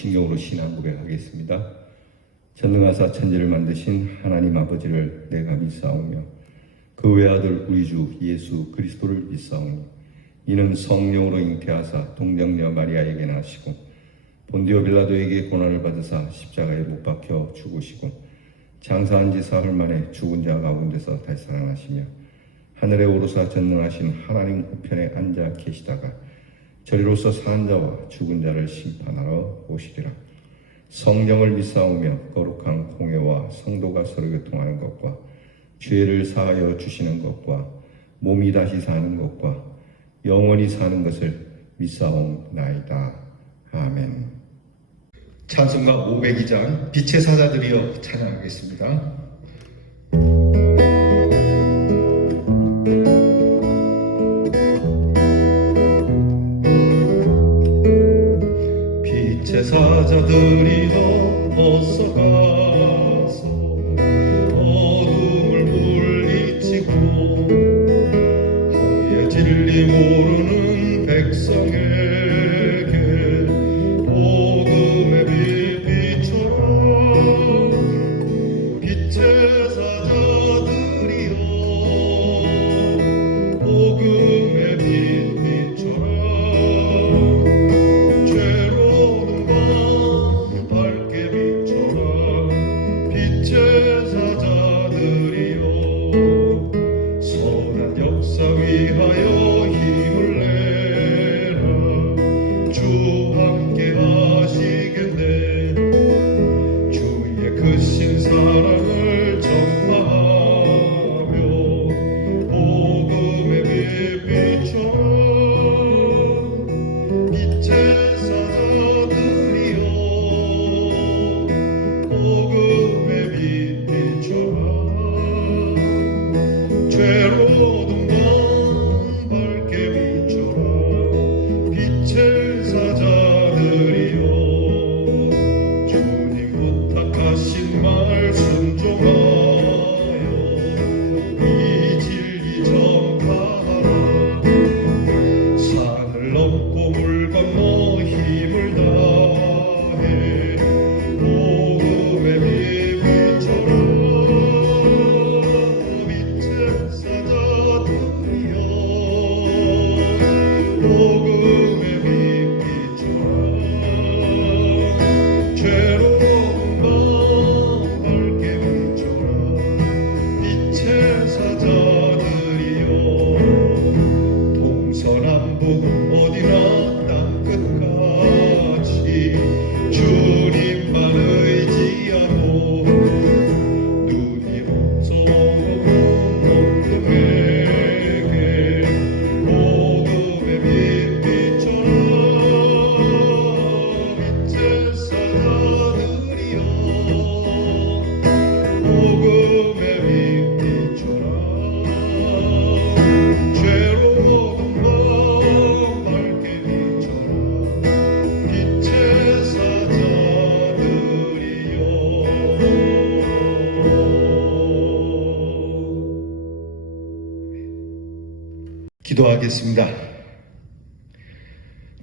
개신경으로 신앙 고백하겠습니다. 전능하사 천지를 만드신 하나님 아버지를 내가 믿사오며 그 외아들 우리 주 예수 그리스도를 믿사오니 이는 성령으로 잉태하사 동정녀 마리아에게 나시고 본디오 빌라도에게 고난을 받으사 십자가에 못 박혀 죽으시고 장사한 지 사흘 만에 죽은 자 가운데서 다시 살아나시며 하늘에 오르사 전능하신 하나님 우편에 앉아 계시다가 저리로서 사는 자와 죽은 자를 심판하러 오시리라. 성령을 믿사오며 거룩한 공회와 성도가 서로 교통하는 것과 죄를 사하여 주시는 것과 몸이 다시 사는 것과 영원히 사는 것을 믿사옵나이다. 아멘. 찬송가 502장 빛의 사자들이여 찬양하겠습니다. 빛의 사자들이여 어서 가서 어둠을 물리치고 허위의 진리 모르는 백성에게 복음의 빛 비춰라. 빛의 사자들이여 복음의 빛 비춰라. 죄로운 밤 밝게 비춰라. 빛의 사자들이여 선한 역사 위하여 힘을 내라. 주 함께 하시겠네. 주의 크신 사랑을 전파하며 복음의 빛 비춰라. 빛의 사자들이여 복음의 빛 비춰라. 죄로운 밤 밝게 비춰라. 빛의 사자들이여 주님 부탁하신 말 순종하여 이 진리 전파하라. 산을 넘고 물 건너 힘을 다해 복음의 빛 비춰라. 빛의 사자들이여 복음의 빛 비춰라. 죄로운 밤 밝게 비춰라. 빛의 사자들이여 동서남북 어디나 땅끝까지 주님만 의지하고 눈이 없어 어둠에게 복음의 빛 비춰라. 빛의 사자들이여 복음의 빛 비춰라. 죄로운 밤 밝게 비춰라. 빛의 사자들이여. 기도하겠습니다.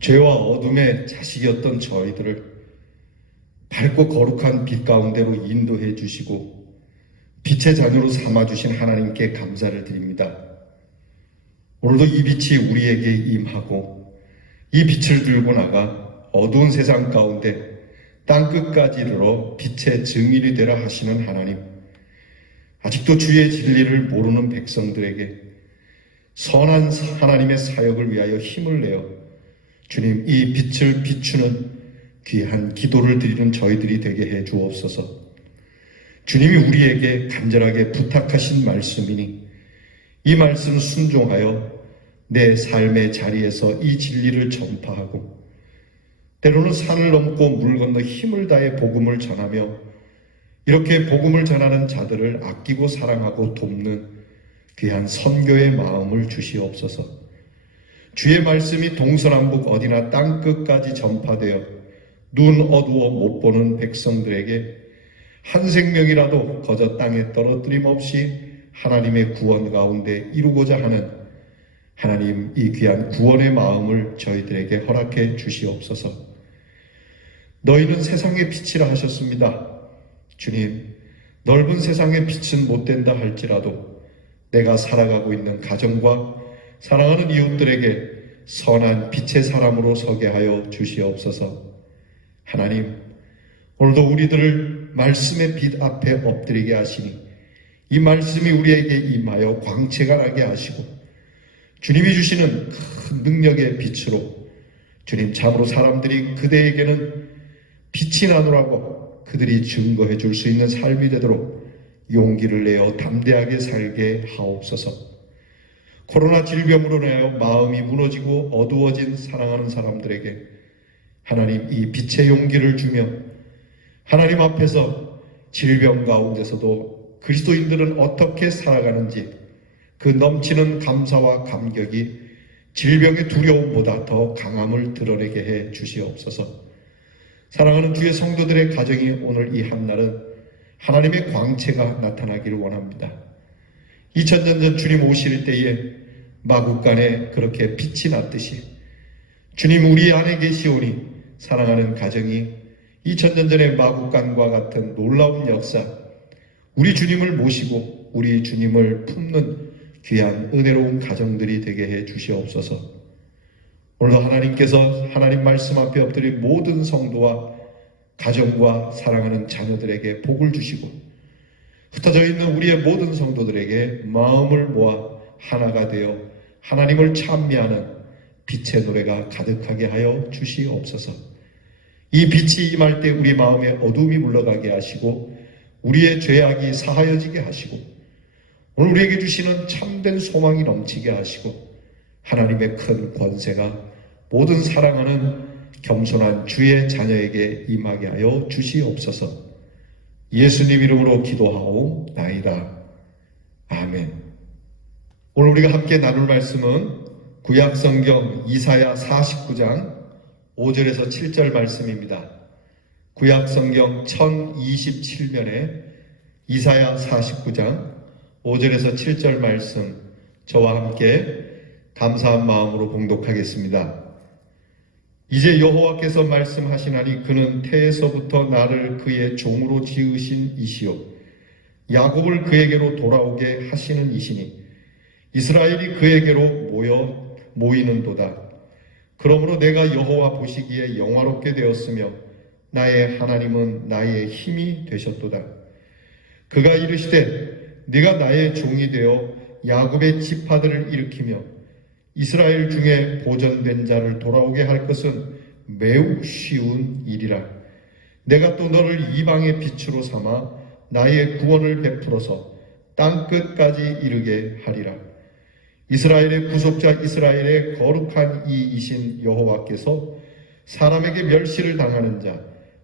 죄와 어둠의 자식이었던 저희들을 밝고 거룩한 빛 가운데로 인도해 주시고 빛의 자녀로 삼아주신 하나님께 감사를 드립니다. 오늘도 이 빛이 우리에게 임하고 이 빛을 들고 나가 어두운 세상 가운데 땅끝까지 이르러 빛의 증인이 되라 하시는 하나님, 아직도 주의 진리를 모르는 백성들에게 선한 하나님의 사역을 위하여 힘을 내어 주님 이 빛을 비추는 귀한 기도를 드리는 저희들이 되게 해 주옵소서. 주님이 우리에게 간절하게 부탁하신 말씀이니 이 말씀 순종하여 내 삶의 자리에서 이 진리를 전파하고 때로는 산을 넘고 물 건너 힘을 다해 복음을 전하며 이렇게 복음을 전하는 자들을 아끼고 사랑하고 돕는 귀한 선교의 마음을 주시옵소서. 주의 말씀이 동서남북 어디나 땅끝까지 전파되어 눈 어두워 못 보는 백성들에게 한 생명이라도 거저 땅에 떨어뜨림 없이 하나님의 구원 가운데 이루고자 하는 하나님 이 귀한 구원의 마음을 저희들에게 허락해 주시옵소서. 너희는 세상의 빛이라 하셨습니다. 주님, 넓은 세상의 빛은 못 된다 할지라도 내가 살아가고 있는 가정과 사랑하는 이웃들에게 선한 빛의 사람으로 서게 하여 주시옵소서. 하나님, 오늘도 우리들을 말씀의 빛 앞에 엎드리게 하시니 이 말씀이 우리에게 임하여 광채가 나게 하시고 주님이 주시는 큰 능력의 빛으로 주님 참으로 사람들이 그대에게는 빛이 나누라고 그들이 증거해 줄 수 있는 삶이 되도록 용기를 내어 담대하게 살게 하옵소서. 코로나 질병으로 인하여 마음이 무너지고 어두워진 사랑하는 사람들에게 하나님 이 빛의 용기를 주며 하나님 앞에서 질병 가운데서도 그리스도인들은 어떻게 살아가는지 그 넘치는 감사와 감격이 질병의 두려움보다 더 강함을 드러내게 해 주시옵소서. 사랑하는 주의 성도들의 가정이 오늘 이 한날은 하나님의 광채가 나타나기를 원합니다. 2000년 전 주님 오실 때에 마국간에 그렇게 빛이 났듯이 주님 우리 안에 계시오니 사랑하는 가정이 2000년 전의 마국간과 같은 놀라운 역사, 우리 주님을 모시고 우리 주님을 품는 귀한 은혜로운 가정들이 되게 해 주시옵소서. 오늘도 하나님께서 하나님 말씀 앞에 엎드린 모든 성도와 가정과 사랑하는 자녀들에게 복을 주시고 흩어져 있는 우리의 모든 성도들에게 마음을 모아 하나가 되어 하나님을 찬미하는 빛의 노래가 가득하게 하여 주시옵소서. 이 빛이 임할 때 우리 마음에 어둠이 물러가게 하시고 우리의 죄악이 사하여지게 하시고 오늘 우리에게 주시는 참된 소망이 넘치게 하시고 하나님의 큰 권세가 모든 사랑하는 겸손한 주의 자녀에게 임하게 하여 주시옵소서. 예수님 이름으로 기도하옵나이다. 아멘. 오늘 우리가 함께 나눌 말씀은 구약성경 이사야 49장 5절에서 7절 말씀입니다. 구약성경 1027면에 이사야 49장 5절에서 7절 말씀 저와 함께 감사한 마음으로 봉독하겠습니다. 이제 여호와께서 말씀하시나니 그는 태에서부터 나를 그의 종으로 지으신 이시요 야곱을 그에게로 돌아오게 하시는 이시니 이스라엘이 그에게로 모이는도다. 그러므로 내가 여호와 보시기에 영화롭게 되었으며 나의 하나님은 나의 힘이 되셨도다. 그가 이르시되 네가 나의 종이 되어 야곱의 지파들을 일으키며 이스라엘 중에 보전된 자를 돌아오게 할 것은 매우 쉬운 일이라. 내가 또 너를 이방의 빛으로 삼아 나의 구원을 베풀어서 땅 끝까지 이르게 하리라. 이스라엘의 구속자 이스라엘의 거룩한 이이신 여호와께서 사람에게 멸시를 당하는 자,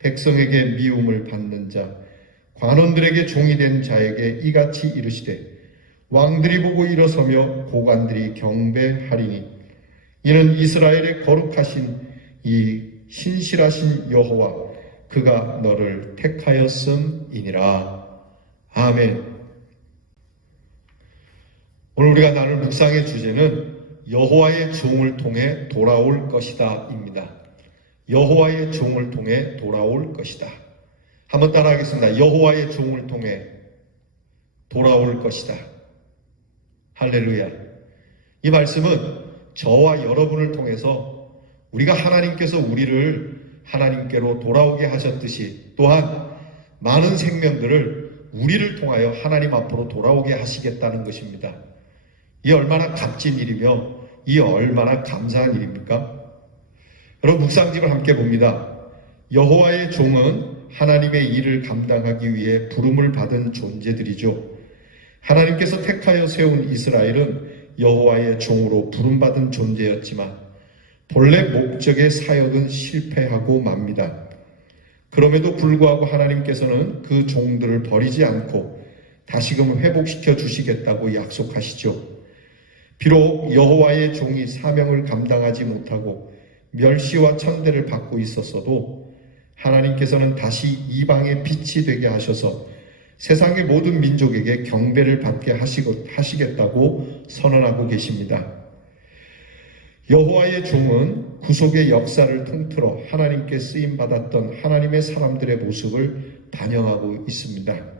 백성에게 미움을 받는 자, 관원들에게 종이 된 자에게 이같이 이르시되 왕들이 보고 일어서며 고관들이 경배하리니 이는 이스라엘의 거룩하신 이 신실하신 여호와 그가 너를 택하였음이니라. 아멘. 오늘 우리가 나눌 묵상의 주제는 여호와의 종을 통해 돌아올 것이다 입니다. 여호와의 종을 통해 돌아올 것이다. 한번 따라하겠습니다. 여호와의 종을 통해 돌아올 것이다. 할렐루야. 이 말씀은 저와 여러분을 통해서 우리가 하나님께서 우리를 하나님께로 돌아오게 하셨듯이 또한 많은 생명들을 우리를 통하여 하나님 앞으로 돌아오게 하시겠다는 것입니다. 이 얼마나 값진 일이며 이 얼마나 감사한 일입니까? 여러분 묵상집을 함께 봅니다. 여호와의 종은 하나님의 일을 감당하기 위해 부름을 받은 존재들이죠. 하나님께서 택하여 세운 이스라엘은 여호와의 종으로 부름받은 존재였지만 본래 목적의 사역은 실패하고 맙니다. 그럼에도 불구하고 하나님께서는 그 종들을 버리지 않고 다시금 회복시켜 주시겠다고 약속하시죠. 비록 여호와의 종이 사명을 감당하지 못하고 멸시와 천대를 받고 있었어도 하나님께서는 다시 이방의 빛이 되게 하셔서 세상의 모든 민족에게 경배를 받게 하시겠다고 선언하고 계십니다. 여호와의 종은 구속의 역사를 통틀어 하나님께 쓰임받았던 하나님의 사람들의 모습을 반영하고 있습니다.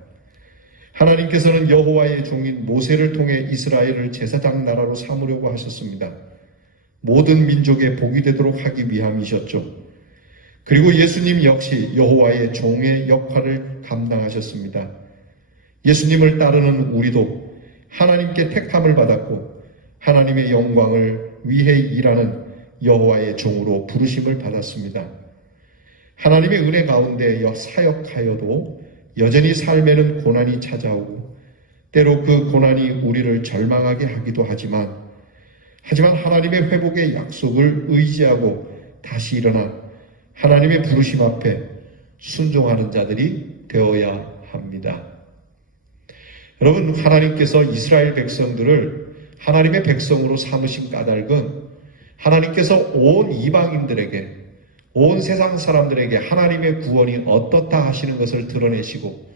하나님께서는 여호와의 종인 모세를 통해 이스라엘을 제사장 나라로 삼으려고 하셨습니다. 모든 민족의 복이 되도록 하기 위함이셨죠. 그리고 예수님 역시 여호와의 종의 역할을 감당하셨습니다. 예수님을 따르는 우리도 하나님께 택함을 받았고 하나님의 영광을 위해 일하는 여호와의 종으로 부르심을 받았습니다. 하나님의 은혜 가운데 사역하여도 여전히 삶에는 고난이 찾아오고 때로 그 고난이 우리를 절망하게 하기도 하지만 하나님의 회복의 약속을 의지하고 다시 일어나 하나님의 부르심 앞에 순종하는 자들이 되어야 합니다. 여러분, 하나님께서 이스라엘 백성들을 하나님의 백성으로 삼으신 까닭은 하나님께서 온 이방인들에게, 온 세상 사람들에게 하나님의 구원이 어떻다 하시는 것을 드러내시고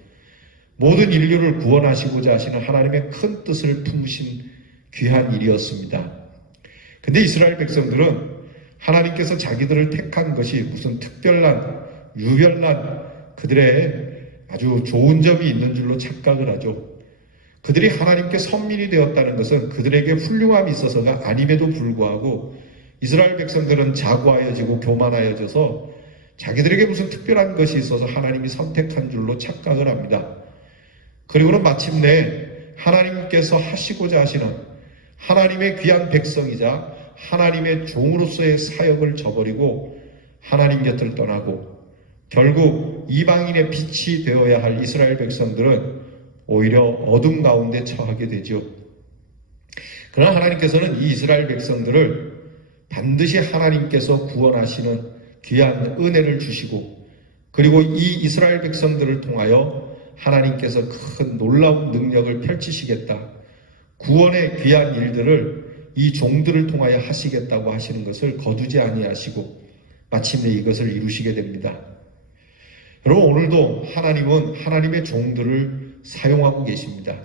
모든 인류를 구원하시고자 하시는 하나님의 큰 뜻을 품으신 귀한 일이었습니다. 근데 이스라엘 백성들은 하나님께서 자기들을 택한 것이 무슨 특별한, 유별난 그들의 아주 좋은 점이 있는 줄로 착각을 하죠. 그들이 하나님께 선민이 되었다는 것은 그들에게 훌륭함이 있어서가 아님에도 불구하고 이스라엘 백성들은 자고하여지고 교만하여져서 자기들에게 무슨 특별한 것이 있어서 하나님이 선택한 줄로 착각을 합니다. 그리고는 마침내 하나님께서 하시고자 하시는 하나님의 귀한 백성이자 하나님의 종으로서의 사역을 저버리고 하나님 곁을 떠나고 결국 이방인의 빛이 되어야 할 이스라엘 백성들은 오히려 어둠 가운데 처하게 되죠. 그러나 하나님께서는 이 이스라엘 백성들을 반드시 하나님께서 구원하시는 귀한 은혜를 주시고 그리고 이 이스라엘 백성들을 통하여 하나님께서 큰 놀라운 능력을 펼치시겠다. 구원의 귀한 일들을 이 종들을 통하여 하시겠다고 하시는 것을 거두지 아니하시고 마침내 이것을 이루시게 됩니다. 여러분, 오늘도 하나님은 하나님의 종들을 사용하고 계십니다.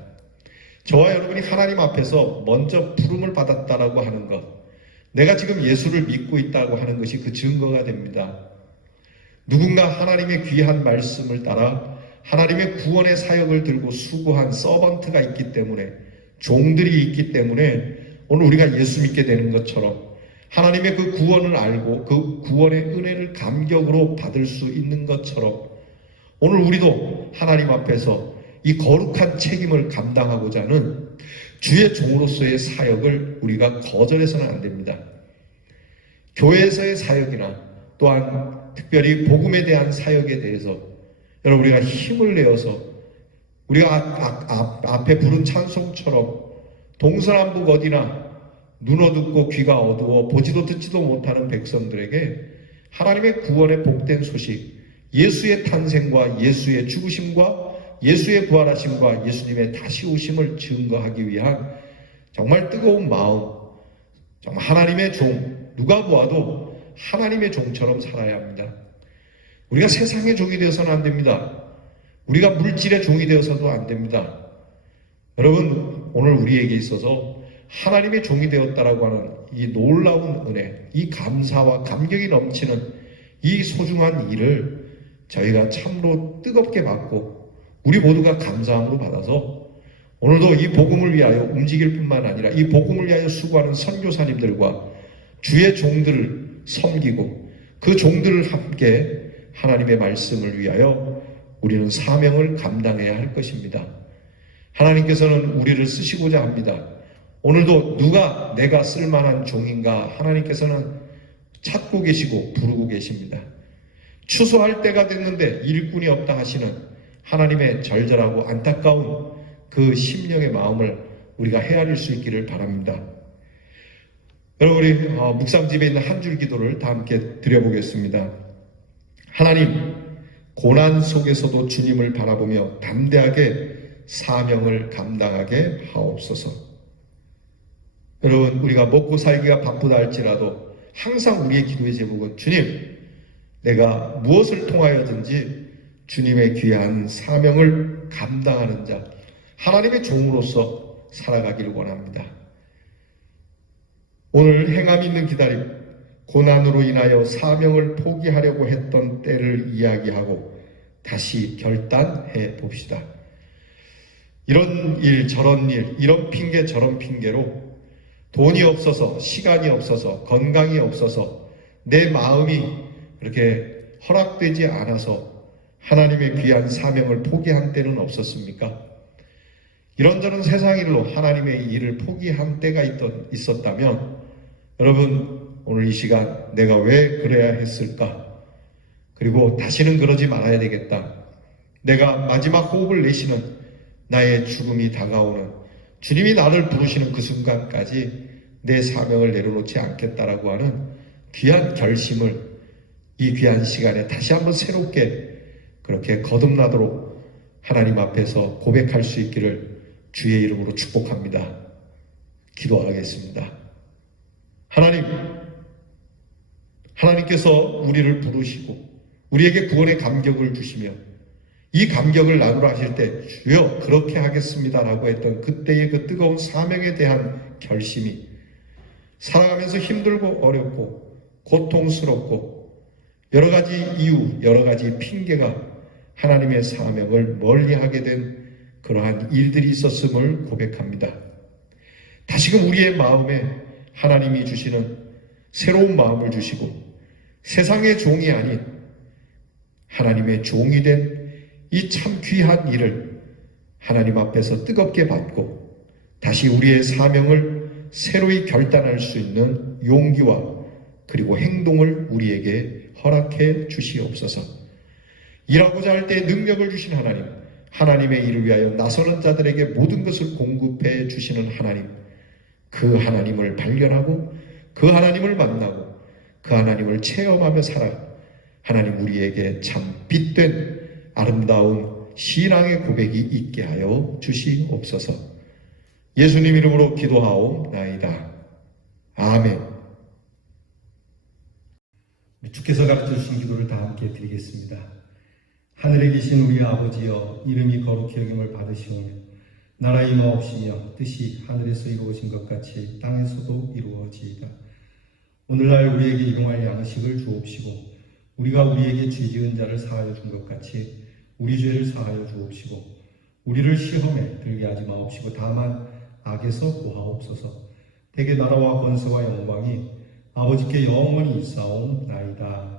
저와 여러분이 하나님 앞에서 먼저 부름을 받았다라고 하는 것, 내가 지금 예수를 믿고 있다고 하는 것이 그 증거가 됩니다. 누군가 하나님의 귀한 말씀을 따라 하나님의 구원의 사역을 들고 수고한 서번트가 있기 때문에, 종들이 있기 때문에 오늘 우리가 예수 믿게 되는 것처럼 하나님의 그 구원을 알고 그 구원의 은혜를 감격으로 받을 수 있는 것처럼 오늘 우리도 하나님 앞에서 이 거룩한 책임을 감당하고자 하는 주의 종으로서의 사역을 우리가 거절해서는 안 됩니다. 교회에서의 사역이나 또한 특별히 복음에 대한 사역에 대해서 여러분, 우리가 힘을 내어서 우리가 앞에 부른 찬송처럼 동서남북 어디나 눈 어둡고 귀가 어두워 보지도 듣지도 못하는 백성들에게 하나님의 구원의 복된 소식, 예수의 탄생과 예수의 죽으심과 예수의 부활하심과 예수님의 다시 오심을 증거하기 위한 정말 뜨거운 마음, 정말 하나님의 종, 누가 보아도 하나님의 종처럼 살아야 합니다. 우리가 세상의 종이 되어서는 안 됩니다. 우리가 물질의 종이 되어서도 안 됩니다. 여러분, 오늘 우리에게 있어서 하나님의 종이 되었다라고 하는 이 놀라운 은혜, 이 감사와 감격이 넘치는 이 소중한 일을 저희가 참으로 뜨겁게 받고 우리 모두가 감사함으로 받아서 오늘도 이 복음을 위하여 움직일 뿐만 아니라 이 복음을 위하여 수고하는 선교사님들과 주의 종들을 섬기고 그 종들을 함께 하나님의 말씀을 위하여 우리는 사명을 감당해야 할 것입니다. 하나님께서는 우리를 쓰시고자 합니다. 오늘도 누가 내가 쓸만한 종인가 하나님께서는 찾고 계시고 부르고 계십니다. 추수할 때가 됐는데 일꾼이 없다 하시는 하나님의 절절하고 안타까운 그 심령의 마음을 우리가 헤아릴 수 있기를 바랍니다. 여러분, 우리 묵상집에 있는 한 줄 기도를 다 함께 드려보겠습니다. 하나님, 고난 속에서도 주님을 바라보며 담대하게 사명을 감당하게 하옵소서. 여러분, 우리가 먹고 살기가 바쁘다 할지라도 항상 우리의 기도의 제목은 주님, 내가 무엇을 통하여든지 주님의 귀한 사명을 감당하는 자, 하나님의 종으로서 살아가기를 원합니다. 오늘 행함 있는 기다림, 고난으로 인하여 사명을 포기하려고 했던 때를 이야기하고 다시 결단해 봅시다. 이런 일 저런 일, 이런 핑계 저런 핑계로 돈이 없어서, 시간이 없어서, 건강이 없어서, 내 마음이 그렇게 허락되지 않아서 하나님의 귀한 사명을 포기한 때는 없었습니까? 이런저런 세상 일로 하나님의 일을 포기한 때가 있었다면 여러분, 오늘 이 시간 내가 왜 그래야 했을까? 그리고 다시는 그러지 말아야 되겠다. 내가 마지막 호흡을 내쉬는 나의 죽음이 다가오는 주님이 나를 부르시는 그 순간까지 내 사명을 내려놓지 않겠다라고 하는 귀한 결심을 이 귀한 시간에 다시 한번 새롭게 그렇게 거듭나도록 하나님 앞에서 고백할 수 있기를 주의 이름으로 축복합니다. 기도하겠습니다. 하나님께서 우리를 부르시고 우리에게 구원의 감격을 주시며 이 감격을 나누라 하실 때 주여 그렇게 하겠습니다라고 했던 그때의 그 뜨거운 사명에 대한 결심이 살아가면서 힘들고 어렵고 고통스럽고 여러 가지 이유, 여러 가지 핑계가 하나님의 사명을 멀리하게 된 그러한 일들이 있었음을 고백합니다. 다시금 우리의 마음에 하나님이 주시는 새로운 마음을 주시고 세상의 종이 아닌 하나님의 종이 된 이 참 귀한 일을 하나님 앞에서 뜨겁게 받고 다시 우리의 사명을 새로이 결단할 수 있는 용기와 그리고 행동을 우리에게 허락해 주시옵소서. 일하고자 할 때 능력을 주신 하나님, 하나님의 일을 위하여 나서는 자들에게 모든 것을 공급해 주시는 하나님, 그 하나님을 발견하고 그 하나님을 만나고 그 하나님을 체험하며 살아 하나님 우리에게 참 빛된 아름다운 신앙의 고백이 있게 하여 주시옵소서. 예수님 이름으로 기도하옵나이다. 아멘. 주께서 가르쳐 주신 기도를 다 함께 드리겠습니다. 하늘에 계신 우리 아버지여, 이름이 거룩히 여김을 받으시오며 나라 임하옵시며 뜻이 하늘에서 이루어진 것 같이 땅에서도 이루어지이다. 오늘날 우리에게 일용할 양식을 주옵시고 우리가 우리에게 죄 지은 자를 사하여 준 것 같이 우리 죄를 사하여 주옵시고 우리를 시험에 들게 하지 마옵시고 다만 악에서 구하옵소서. 대개 나라와 권세와 영광이 아버지께 영원히 있사옵나이다.